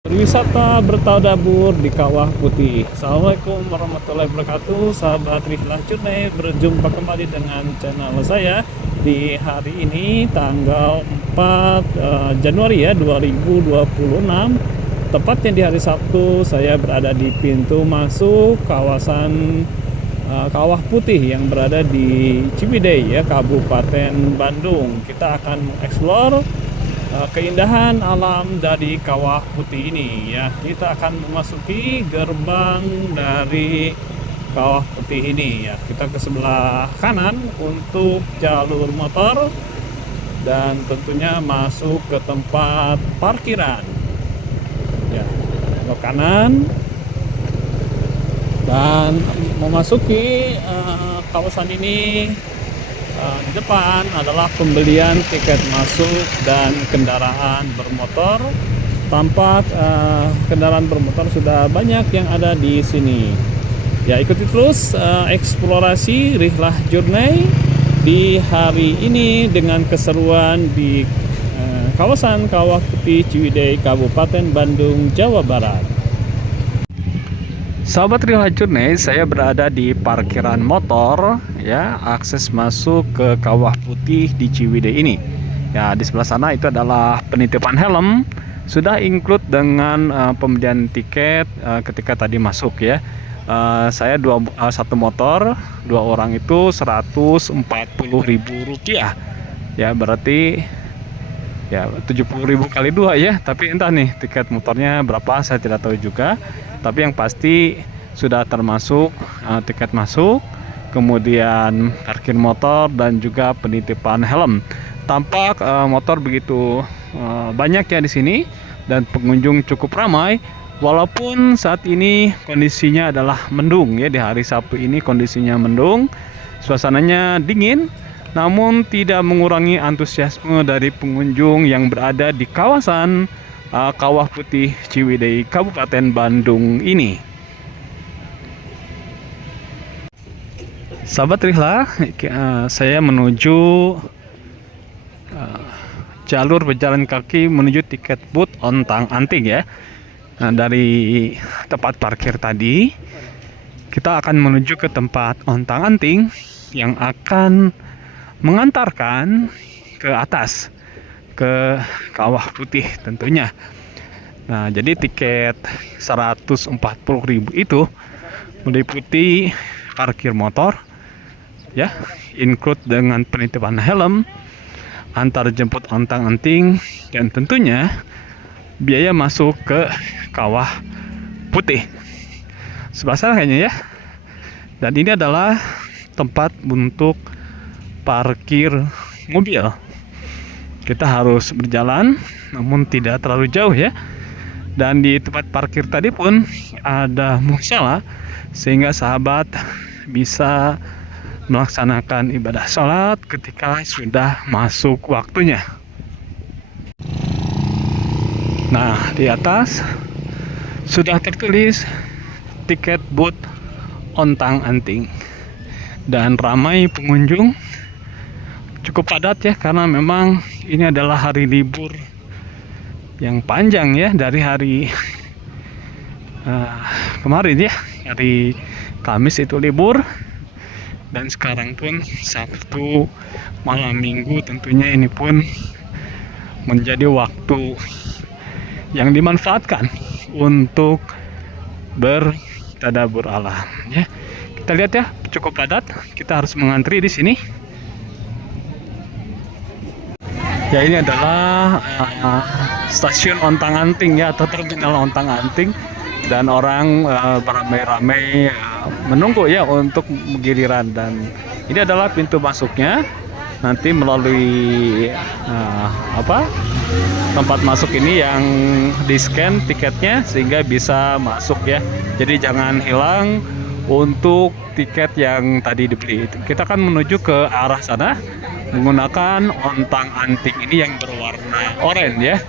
Berwisata bertadabur di Kawah Putih. Assalamualaikum warahmatullahi wabarakatuh. Sahabat Rihlah Journey, berjumpa kembali dengan channel saya di hari ini tanggal 4 Januari ya 2026. Tepatnya di hari Sabtu, saya berada di pintu masuk kawasan Kawah Putih yang berada di Ciwidey ya, Kabupaten Bandung. Kita akan mengeksplor keindahan alam dari Kawah Putih ini ya. Kita akan memasuki gerbang dari Kawah Putih ini ya. Kita ke sebelah kanan untuk jalur motor dan tentunya masuk ke tempat parkiran ya. Belok kanan dan memasuki kawasan ini. Di depan adalah pembelian tiket masuk dan kendaraan bermotor. Tampak kendaraan bermotor sudah banyak yang ada di sini. Ya, ikuti terus eksplorasi Rihlah Journey di hari ini dengan keseruan di kawasan Kawah Putih Ciwidey, Kabupaten Bandung, Jawa Barat. Sahabat Rihlah Journey, saya berada di parkiran motor ya, akses masuk ke Kawah Putih di Ciwidey ini. Ya, di sebelah sana itu adalah penitipan helm, sudah include dengan pembelian tiket ketika tadi masuk ya. Saya satu motor, dua orang itu Rp140.000 ya, berarti ya 70.000 kali dua ya. Tapi entah nih tiket motornya berapa, saya tidak tahu juga. Tapi yang pasti sudah termasuk tiket masuk, kemudian parkir motor dan juga penitipan helm. Tampak motor begitu banyak ya di sini dan pengunjung cukup ramai. Walaupun saat ini kondisinya adalah mendung ya, di hari Sabtu ini kondisinya mendung, suasananya dingin, namun tidak mengurangi antusiasme dari pengunjung yang berada di kawasan Kawah Putih Ciwidey, Kabupaten Bandung ini. Sahabat Rihlah, saya menuju jalur berjalan kaki menuju tiket booth Ontang-Anting ya. Nah, dari tempat parkir tadi kita akan menuju ke tempat Ontang-Anting yang akan mengantarkan ke atas, ke Kawah Putih tentunya. Nah, jadi tiket Rp140.000 itu meliputi parkir motor ya, include dengan penitipan helm, antar jemput Ontang-Anting, dan tentunya biaya masuk ke Kawah Putih. Sebelah sana kayaknya ya. Dan ini adalah tempat untuk parkir mobil. Kita harus berjalan, namun tidak terlalu jauh ya. Dan di tempat parkir tadi pun ada musala, sehingga sahabat bisa melaksanakan ibadah sholat ketika sudah masuk waktunya. Nah, di atas sudah tertulis tiket booth Ontang-Anting dan ramai pengunjung, cukup padat ya, karena memang ini adalah hari libur yang panjang ya, dari hari kemarin ya, hari Kamis itu libur, dan sekarang pun Sabtu malam Minggu, tentunya ini pun menjadi waktu yang dimanfaatkan untuk bertadabur alam ya. Kita lihat ya, cukup padat, kita harus mengantri di sini. Ya, ini adalah stasiun Ontang-Anting ya, atau terminal Ontang-Anting, dan orang beramai-ramai menunggu ya untuk giliran. Dan ini adalah pintu masuknya. Nanti melalui tempat masuk ini yang di-scan tiketnya sehingga bisa masuk ya. Jadi jangan hilang untuk tiket yang tadi dibeli. Kita akan menuju ke arah sana menggunakan Ontang-Anting ini yang berwarna oranye ya.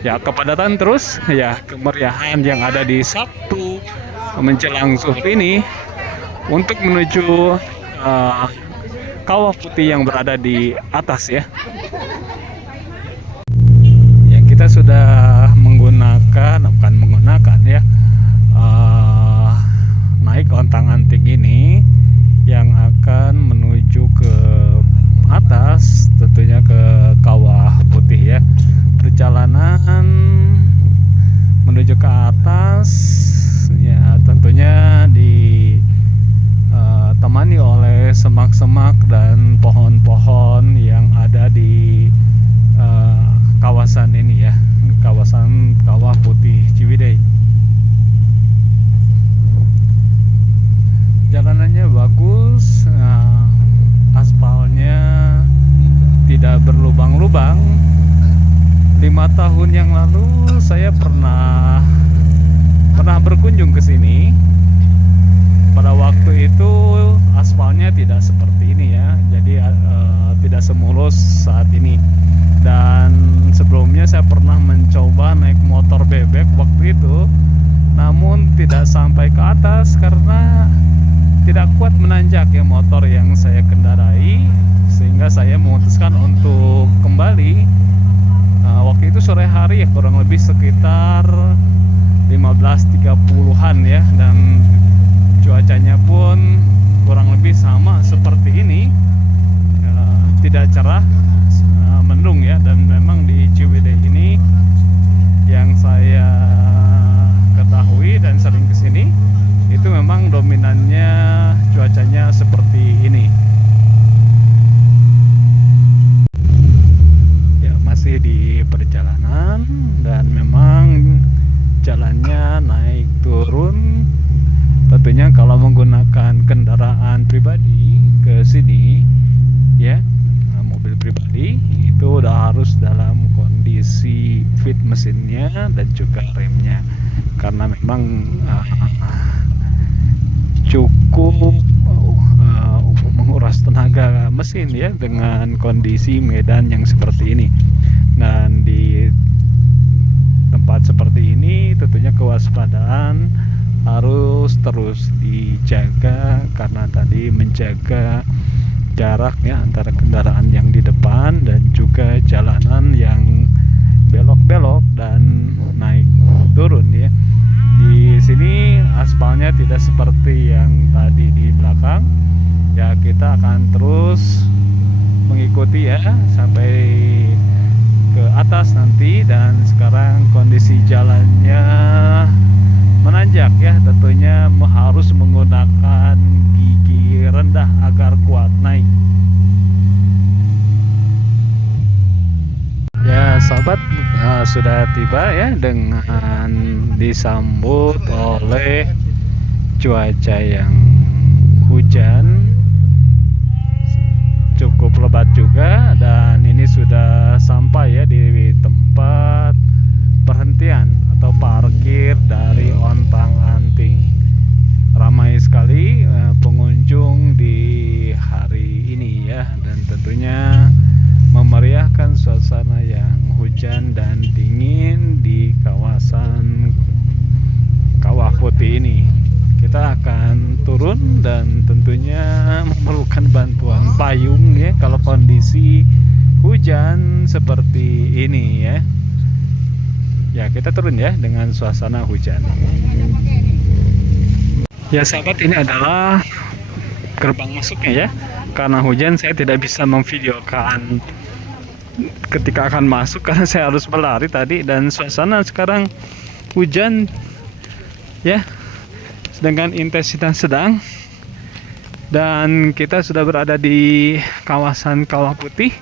Ya, kepadatan terus ya, kemeriahan yang ada di Sabtu menjelang zuhur ini untuk menuju Kawah Putih yang berada di atas ya. Ya, kita sudah menggunakan menuju ke atas, ya tentunya ditemani oleh semak-semak dan pohon-pohon yang ada di kawasan ini ya, kawasan Kawah Putih Ciwidey. Jalanannya bagus, aspalnya tidak berlubang-lubang. 5 tahun yang lalu saya pernah berkunjung ke sini. Pada waktu itu aspalnya tidak seperti ini ya, jadi tidak semulus saat ini. Dan sebelumnya saya pernah mencoba naik motor bebek waktu itu, namun tidak sampai ke atas karena tidak kuat menanjak ya motor yang saya kendarai, sehingga saya memutuskan untuk kembali. Waktu itu sore hari ya, kurang lebih sekitar 15.30-an ya, dan cuacanya pun kurang lebih sama seperti ini, tidak cerah, mendung ya. Dan memang di Ciwidey ini yang saya ketahui dan sering kesini, itu memang dominannya cuacanya seperti ini. Ya, masih di perjalanan dan memang jalannya naik turun. Tentunya kalau menggunakan kendaraan pribadi ke sini ya, mobil pribadi itu udah harus dalam kondisi fit mesinnya dan juga remnya, karena memang cukup menguras tenaga mesin ya dengan kondisi medan yang seperti ini. Dan di tempat seperti ini tentunya kewaspadaan harus terus dijaga, karena tadi menjaga jarak ya antara kendaraan yang di depan dan juga jalanan yang belok-belok dan naik turun ya. Di sini aspalnya tidak seperti yang tadi di belakang. Ya, kita akan terus mengikuti ya sampai ke atas nanti. Dan sekarang kondisi jalannya menanjak ya, tentunya harus menggunakan gigi rendah agar kuat naik. Ya sahabat, sudah tiba ya, dengan disambut oleh cuaca yang hujan cukup lebat juga. Dan ini sudah sampai ya di tempat perhentian atau parkir dari Ontang-Anting. Ramai sekali pengunjung di hari ini ya, dan tentunya memeriahkan suasana yang hujan dan dingin di kawasan Kawah Putih ini. Kita akan turun dan tentunya memerlukan bantuan payung ya kalau kondisi hujan seperti ini ya. Ya, kita turun ya dengan suasana hujan. Ya sahabat, ini adalah gerbang masuknya ya. Karena hujan saya tidak bisa memvideokan ketika akan masuk karena saya harus berlari tadi, dan suasana sekarang hujan ya dengan intensitas sedang. Dan kita sudah berada di kawasan Kawah Putih,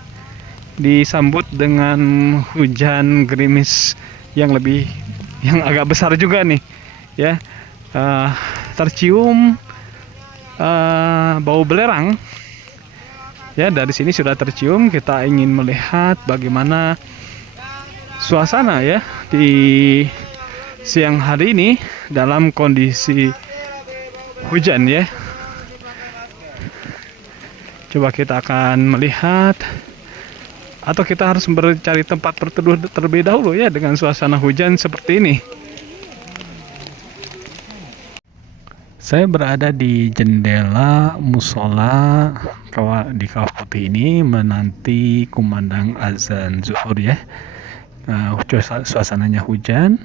disambut dengan hujan gerimis yang agak besar juga nih ya. Tercium bau belerang ya, dari sini sudah tercium. Kita ingin melihat bagaimana suasana ya di siang hari ini dalam kondisi hujan ya. Coba kita akan melihat, atau kita harus mencari tempat berteduh terlebih dahulu ya dengan suasana hujan seperti ini. Saya berada di jendela musola di Kawah Putih ini menanti kumandang azan zuhur ya. Suasananya hujan.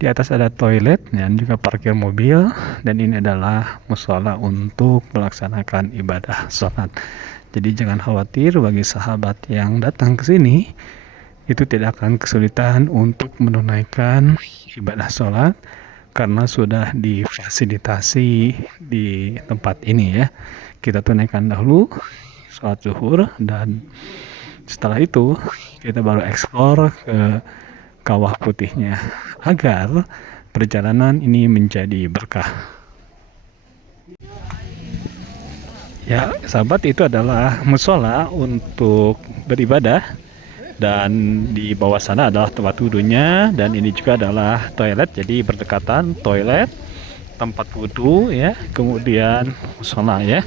Di atas ada toilet dan juga parkir mobil, dan ini adalah musola untuk melaksanakan ibadah sholat. Jadi jangan khawatir, bagi sahabat yang datang ke sini itu tidak akan kesulitan untuk menunaikan ibadah sholat karena sudah difasilitasi di tempat ini ya. Kita tunaikan dahulu sholat zuhur dan setelah itu kita baru eksplor ke Kawah Putihnya agar perjalanan ini menjadi berkah. Ya, sahabat, itu adalah musola untuk beribadah dan di bawah sana adalah tempat wudhunya dan ini juga adalah toilet, jadi berdekatan toilet, tempat wudhu ya, kemudian musola ya.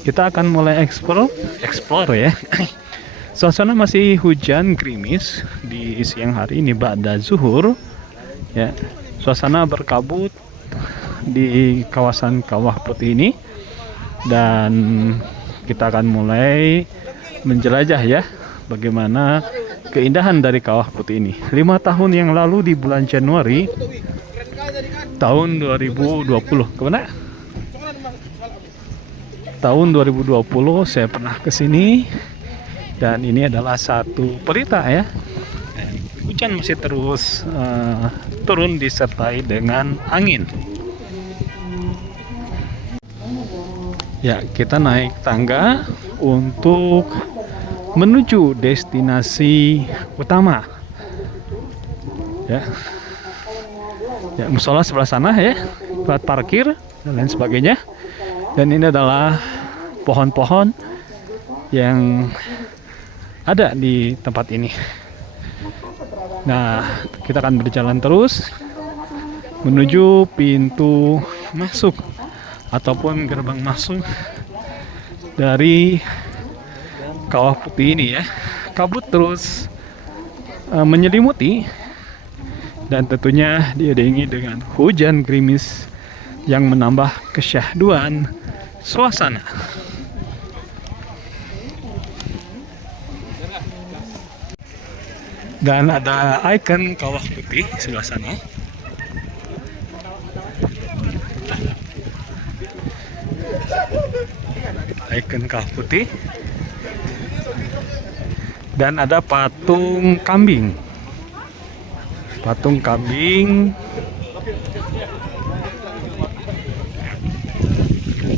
Kita akan mulai explore ya. Suasana masih hujan gerimis di siang hari ini ba'da zuhur ya. Suasana berkabut di kawasan Kawah Putih ini dan kita akan mulai menjelajah ya bagaimana keindahan dari Kawah Putih ini. 5 tahun yang lalu di bulan Januari tahun 2020 kemana? Tahun 2020 saya pernah ke sini dan ini adalah satu pelita ya. Hujan masih terus turun disertai dengan angin. Ya, kita naik tangga untuk menuju destinasi utama. Ya. Ya, musola sebelah sana ya, buat parkir dan lain sebagainya. Dan ini adalah pohon-pohon yang ada di tempat ini. Nah, kita akan berjalan terus menuju pintu masuk ataupun gerbang masuk dari Kawah Putih ini ya. Kabut terus menyelimuti dan tentunya diiringi dengan hujan gerimis yang menambah kesyahduan suasana. Dan ada ikon Kawah Putih sebelah sana. Ikon Kawah Putih. Dan ada patung kambing. Patung kambing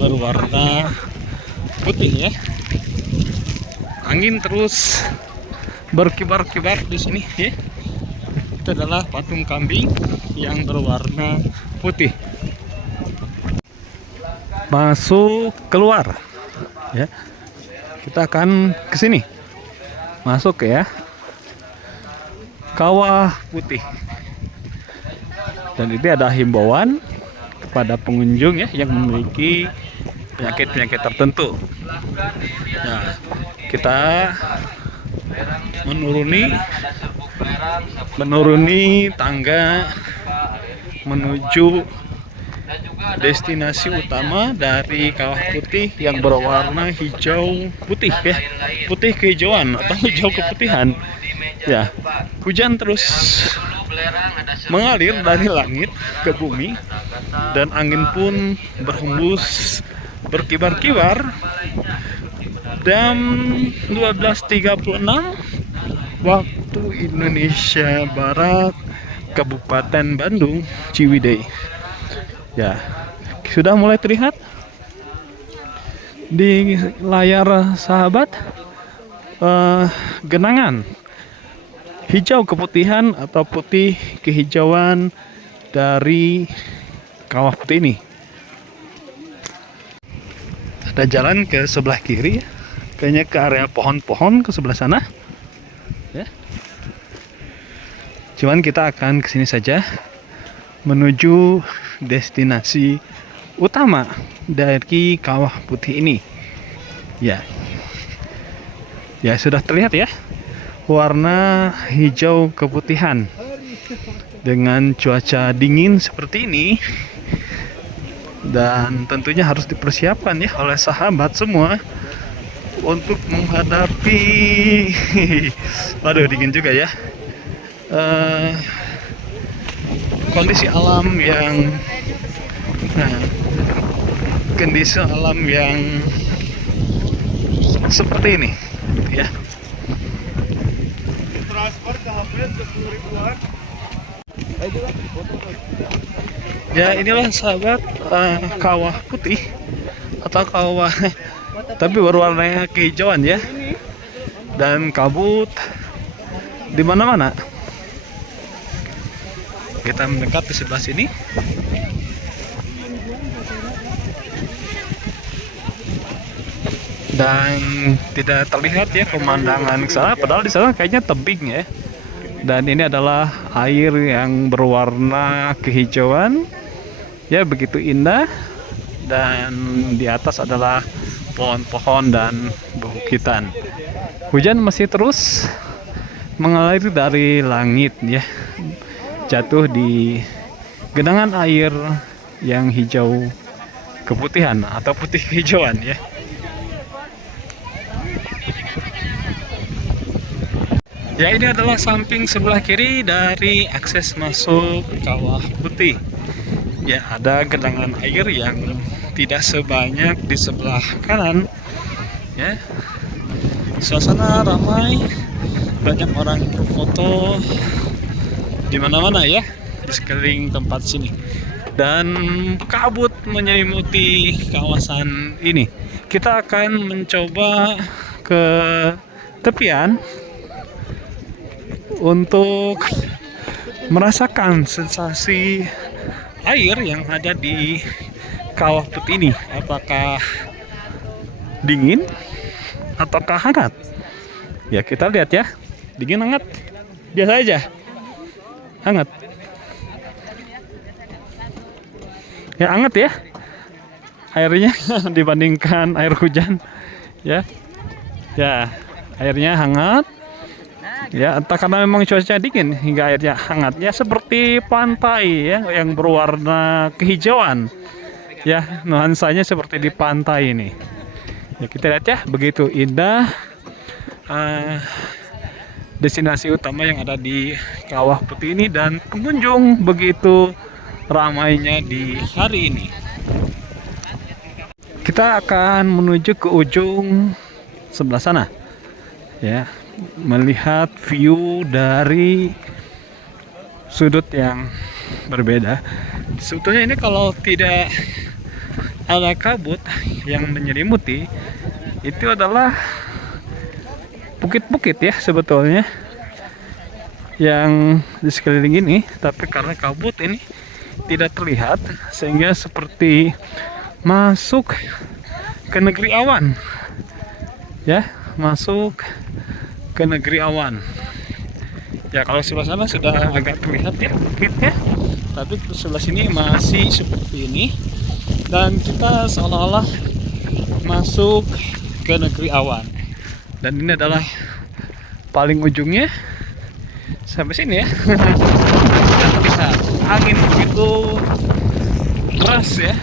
berwarna putih ya. Angin terus berkibar-kibar di sini ya. Itu adalah patung kambing yang berwarna putih. Masuk keluar ya. Kita akan ke sini. Masuk ya. Kawah Putih. Dan ini ada himbauan kepada pengunjung ya yang memiliki penyakit-penyakit tertentu. Nah, kita menuruni tangga menuju destinasi utama dari Kawah Putih yang berwarna hijau putih ya, putih kehijauan atau hijau keputihan ya. Hujan terus mengalir dari langit ke bumi dan angin pun berhembus berkibar-kibar. Jam 12.36 waktu Indonesia Barat, Kabupaten Bandung, Ciwidey. Ya, sudah mulai terlihat di layar sahabat genangan hijau keputihan atau putih kehijauan dari Kawah Putih ini. Ada jalan ke sebelah kiri, kayaknya ke area pohon-pohon ke sebelah sana. Ya. Cuman kita akan ke sini saja menuju destinasi utama dari Kawah Putih ini. Ya. Ya, sudah terlihat ya. Warna hijau keputihan. Dengan cuaca dingin seperti ini. Dan tentunya harus dipersiapkan ya oleh sahabat semua untuk menghadapi waduh, dingin juga ya. Kondisi alam yang kondisi alam yang seperti ini ya. Ya inilah sahabat, kawah putih atau kawah tapi berwarna kehijauan ya, dan kabut di mana-mana. Kita mendekat di sebelah sini. Dan tidak terlihat ya pemandangan ke sana, padahal di sana kayaknya tebing ya. Dan ini adalah air yang berwarna kehijauan. Ya begitu indah. Dan di atas adalah pohon-pohon dan bebukitan. Hujan masih terus mengalir dari langit ya, jatuh di genangan air yang hijau keputihan atau putih kehijauan ya. Ya ini adalah samping sebelah kiri dari akses masuk Kawah Putih. Ya ada genangan air yang tidak sebanyak di sebelah kanan. Ya, suasana ramai, banyak orang berfoto di mana-mana ya di sekeliling tempat sini. Dan kabut menyelimuti kawasan ini. Kita akan mencoba ke tepian untuk merasakan sensasi air yang ada di Kawah Putih ini. Apakah dingin ataukah hangat? Ya kita lihat ya. Dingin, hangat, biasa aja. Hangat. Ya hangat ya airnya dibandingkan air hujan ya. Ya airnya hangat. Ya entah karena memang cuaca dingin hingga airnya hangat ya, seperti pantai ya yang berwarna kehijauan ya, nuansanya seperti di pantai ini ya. Kita lihat ya, begitu indah destinasi utama yang ada di Kawah Putih ini, dan pengunjung begitu ramainya di hari ini. Kita akan menuju ke ujung sebelah sana ya, melihat view dari sudut yang berbeda. Sebetulnya ini kalau tidak ada kabut yang menyelimuti, itu adalah bukit-bukit ya sebetulnya yang di sekeliling ini, tapi karena kabut ini tidak terlihat sehingga seperti masuk ke negeri awan ya, masuk ke negeri awan ya. Kalau sebelah sana sudah agak terlihat ya bukitnya, tapi sebelah sini masih seperti ini, dan kita seolah-olah masuk ke negeri awan. Dan ini adalah paling ujungnya sampai sini ya. Tidak terlihat, angin begitu keras ya.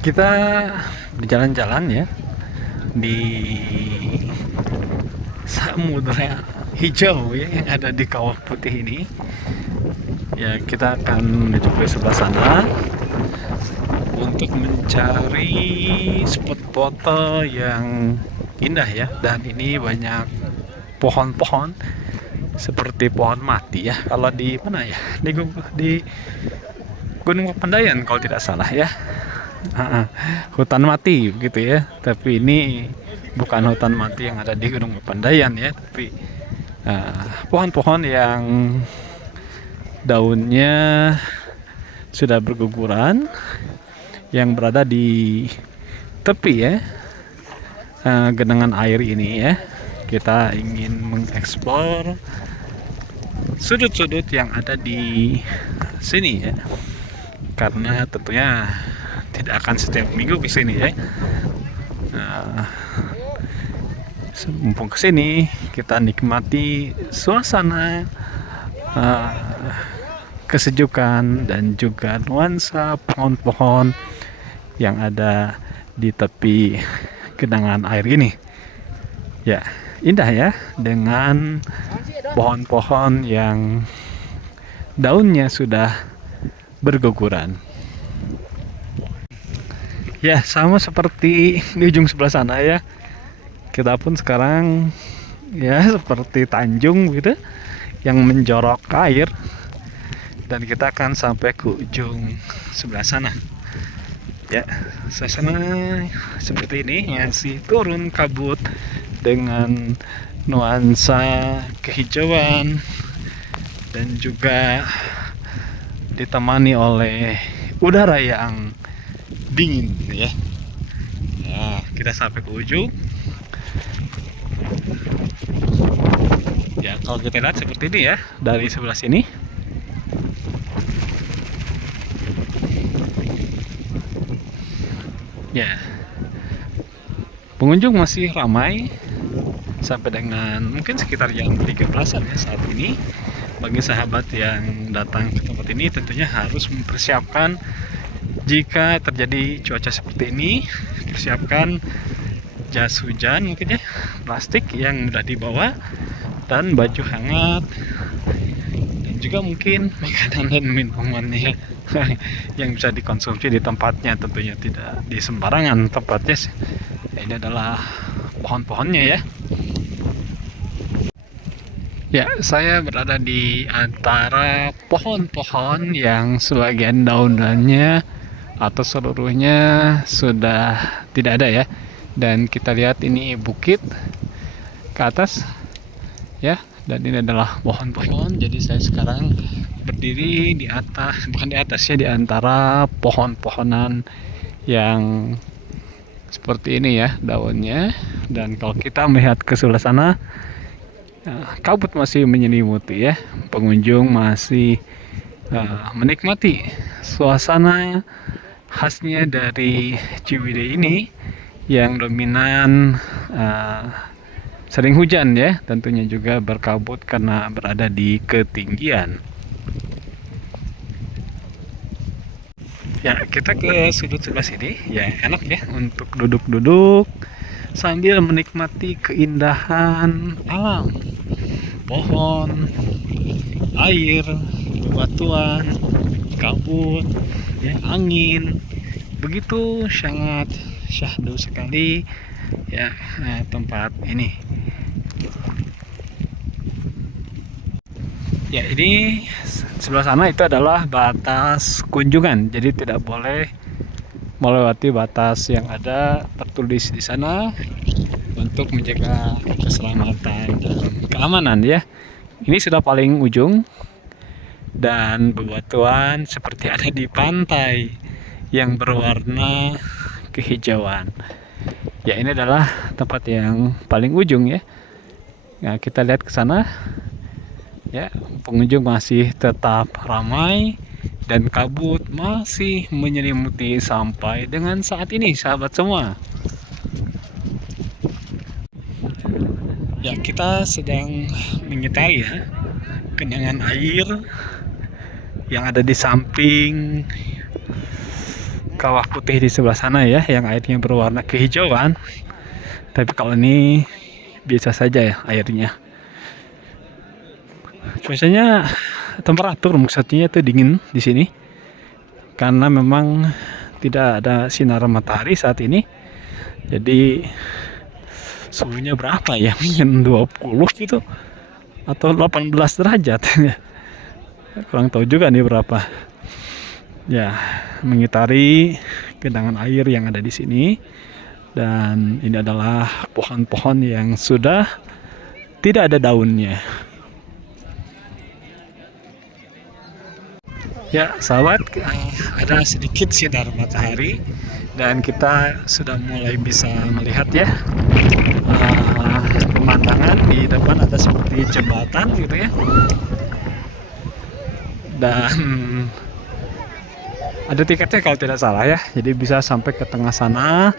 Kita berjalan-jalan ya di samudra hijau ya yang ada di Kawah Putih ini ya. Kita akan menuju ke sebelah sana untuk mencari spot foto yang indah ya. Dan ini banyak pohon-pohon seperti pohon mati ya, kalau di mana ya, di Gunung Papandayan kalau tidak salah ya. Hutan mati begitu ya, tapi ini bukan hutan mati yang ada di Gunung Papandayan ya, tapi pohon-pohon yang daunnya sudah berguguran yang berada di tepi ya genangan air ini ya. Kita ingin mengeksplor sudut-sudut yang ada di sini ya, karena tentunya tidak akan setiap minggu ke sini ya. Mumpung ke sini kita nikmati suasana kesejukan dan juga nuansa pohon-pohon yang ada di tepi genangan air ini ya. Indah ya, dengan pohon-pohon yang daunnya sudah berguguran ya, sama seperti di ujung sebelah sana ya. Kita pun sekarang ya seperti tanjung gitu yang menjorok air, dan kita akan sampai ke ujung sebelah sana. Ya, suasana seperti ini masih turun kabut dengan nuansa kehijauan dan juga ditemani oleh udara yang dingin ya. Nah, kita sampai ke ujung. Ya, kalau kita lihat seperti ini ya dari sebelah sini. Ya, pengunjung masih ramai sampai dengan mungkin sekitar jam 13-an ya saat ini. Bagi sahabat yang datang ke tempat ini tentunya harus mempersiapkan jika terjadi cuaca seperti ini. Persiapkan jas hujan mungkin ya, plastik yang mudah dibawa, dan baju hangat, dan juga mungkin makanan dan minumannya yang bisa dikonsumsi di tempatnya, tentunya tidak di sembarangan tempatnya. Ya, ini adalah pohon-pohonnya ya. Ya, saya berada di antara pohon-pohon yang sebagian daun-daunnya atau seluruhnya sudah tidak ada ya. Dan kita lihat ini bukit ke atas ya, dan ini adalah pohon-pohon. Jadi saya sekarang berdiri di atas, bukan di atas ya, di antara pohon-pohonan yang seperti ini ya daunnya. Dan kalau kita melihat ke sebelah sana, kabut masih menyelimuti ya. Pengunjung masih menikmati suasana khasnya dari Ciwidey ini yang dominan sering hujan ya, tentunya juga berkabut karena berada di ketinggian. Ya, kita ke sudut sebelah sini ya, enak ya untuk duduk-duduk sambil menikmati keindahan alam, pohon, air, bebatuan, kabut, ya, angin, begitu sangat syahdu sekali ya tempat ini. Ya, ini sebelah sana itu adalah batas kunjungan, jadi tidak boleh melewati batas yang ada tertulis di sana untuk menjaga keselamatan dan keamanan ya. Ini sudah paling ujung, dan bebatuan seperti ada di pantai yang berwarna kehijauan. Ya, ini adalah tempat yang paling ujung ya. Nah, kita lihat ke sana. Ya, pengunjung masih tetap ramai dan kabut masih menyelimuti sampai dengan saat ini, sahabat semua. Ya, kita sedang menyertai ya genangan air yang ada di samping kawah putih di sebelah sana ya, yang airnya berwarna kehijauan. Tapi kalau ini biasa saja ya airnya. Cuacanya temperatur maksudnya itu dingin di sini karena memang tidak ada sinar matahari saat ini. Jadi suhunya berapa ya? Mungkin 20 gitu atau 18 derajat. Kurang tahu juga nih berapa. Ya, mengitari genangan air yang ada di sini, dan ini adalah pohon-pohon yang sudah tidak ada daunnya. Ya, sahabat, ada sedikit sinar matahari dan kita sudah mulai bisa melihat ya pemandangan di depan. Ada seperti jembatan gitu ya, dan ada tiketnya kalau tidak salah ya, jadi bisa sampai ke tengah sana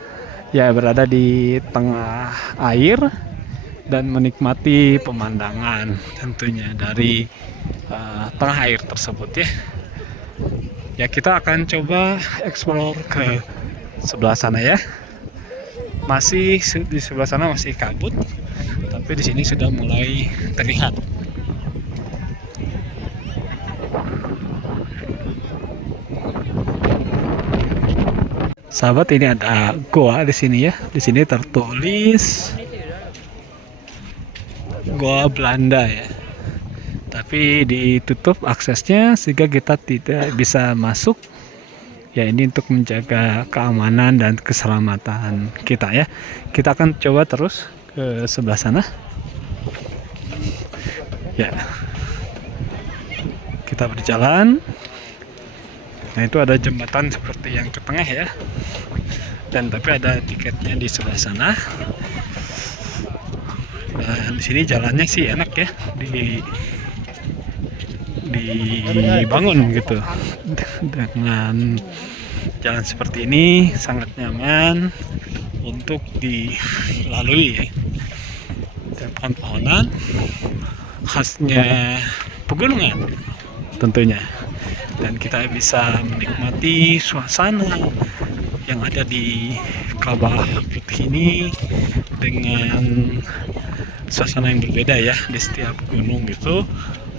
ya, berada di tengah air dan menikmati pemandangan tentunya dari tengah air tersebut ya. Ya, kita akan coba explore ke sebelah sana ya. Masih di sebelah sana masih kabut, tapi di sini sudah mulai terlihat. Sahabat, ini ada goa di sini ya. Di sini tertulis Goa Belanda ya. Tapi ditutup aksesnya sehingga kita tidak bisa masuk. Ya, ini untuk menjaga keamanan dan keselamatan kita ya. Kita akan coba terus ke sebelah sana. Ya. Kita berjalan. Nah, itu ada jembatan seperti yang ke tengah ya. Dan tapi ada tiketnya di sebelah sana. Dan di sini jalannya sih enak ya, dibangun gitu dengan jalan seperti ini, sangat nyaman untuk dilalui ya. Dan pohon-pohonan khasnya pegunungan tentunya, dan kita bisa menikmati suasana yang ada di Kawah Putih ini dengan suasana yang berbeda ya. Di setiap gunung itu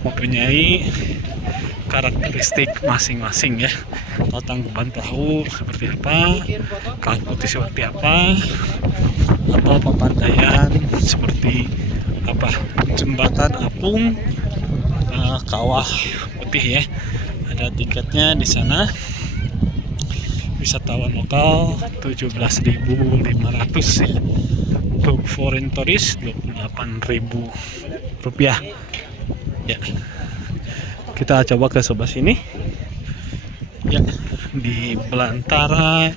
mempunyai karakteristik masing-masing ya. Kalau Tangkuban Perahu seperti apa, Kawah Putih seperti apa, atau Papandayan seperti apa, Jembatan Apung, Kawah Putih ya. Ada tiketnya di sana. Wisatawan lokal 17.500 ya. Untuk foreign tourist 28.000 rupiah ya. Kita coba ke sebelah sini ya, di belantara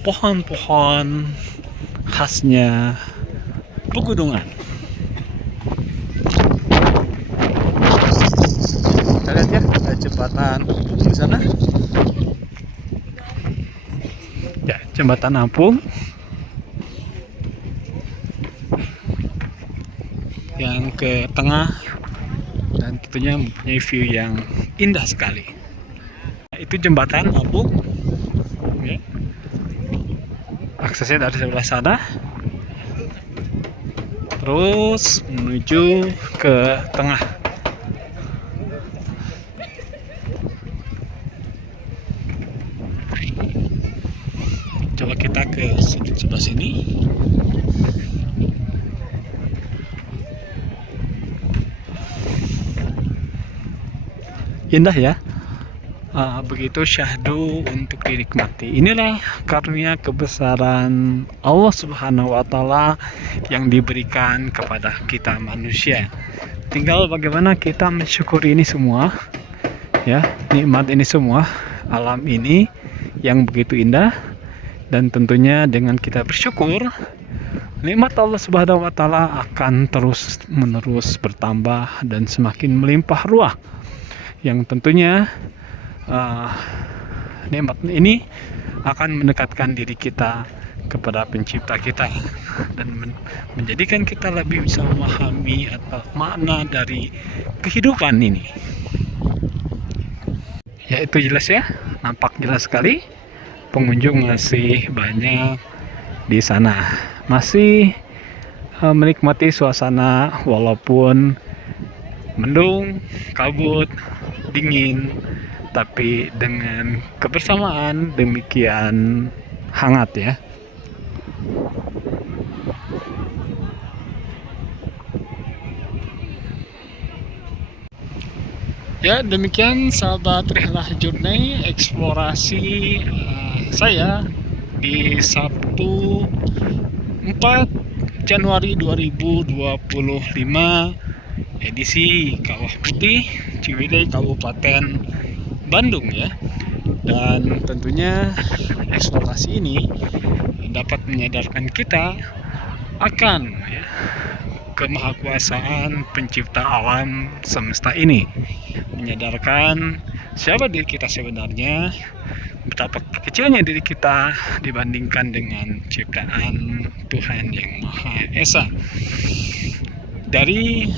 pohon-pohon khasnya pegunungan. Kita lihat ya, ada jembatan di sana ya, jembatan apung yang ke tengah, dan tentunya mempunyai view yang indah sekali. Nah, itu jembatan apung ya. Aksesnya dari sebelah sana terus menuju ke tengah. Coba kita ke sebelah sini. Indah ya. Begitu syahdu untuk dinikmati. Inilah karunia kebesaran Allah Subhanahu wa Ta'ala yang diberikan kepada kita manusia. Tinggal bagaimana kita mensyukuri ini semua ya, nikmat ini semua, alam ini yang begitu indah. Dan tentunya dengan kita bersyukur, nikmat Allah Subhanahu wa Ta'ala akan terus menerus bertambah dan semakin melimpah ruah, yang tentunya nikmat ini akan mendekatkan diri kita kepada pencipta kita dan menjadikan kita lebih bisa memahami atau makna dari kehidupan ini. Ya, itu jelas ya, nampak jelas sekali. Pengunjung masih banyak di sana, masih menikmati suasana walaupun mendung, kabut, dingin, tapi dengan kebersamaan demikian hangat ya. Ya, demikian sahabat Rihlah Journey eksplorasi saya di Sabtu 4 Januari 2025, edisi Kawah Putih Ciwidey, Kabupaten Bandung ya. Dan tentunya eksplorasi ini dapat menyadarkan kita akan ya, kemahakuasaan pencipta alam semesta ini, menyadarkan siapa diri kita sebenarnya, betapa kecilnya diri kita dibandingkan dengan ciptaan Tuhan yang Maha Esa. Dari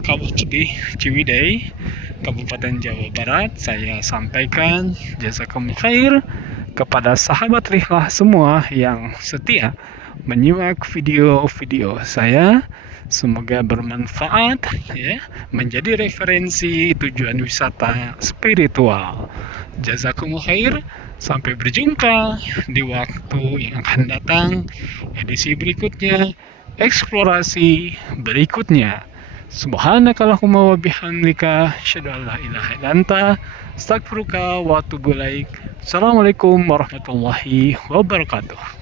Kawah Putih Ciwidey, Kabupaten Jawa Barat, saya sampaikan jazakumullah khair kepada sahabat Rihlah semua yang setia menyimak video-video saya. Semoga bermanfaat ya, menjadi referensi tujuan wisata spiritual. Jazakumullah khair. Sampai berjumpa di waktu yang akan datang, edisi berikutnya, eksplorasi berikutnya. Subhanakallahumma wa bihamdika asyhadu an la ilaha illa anta astaghfiruka wa atubu ilaik. Assalamualaikum warahmatullahi wabarakatuh.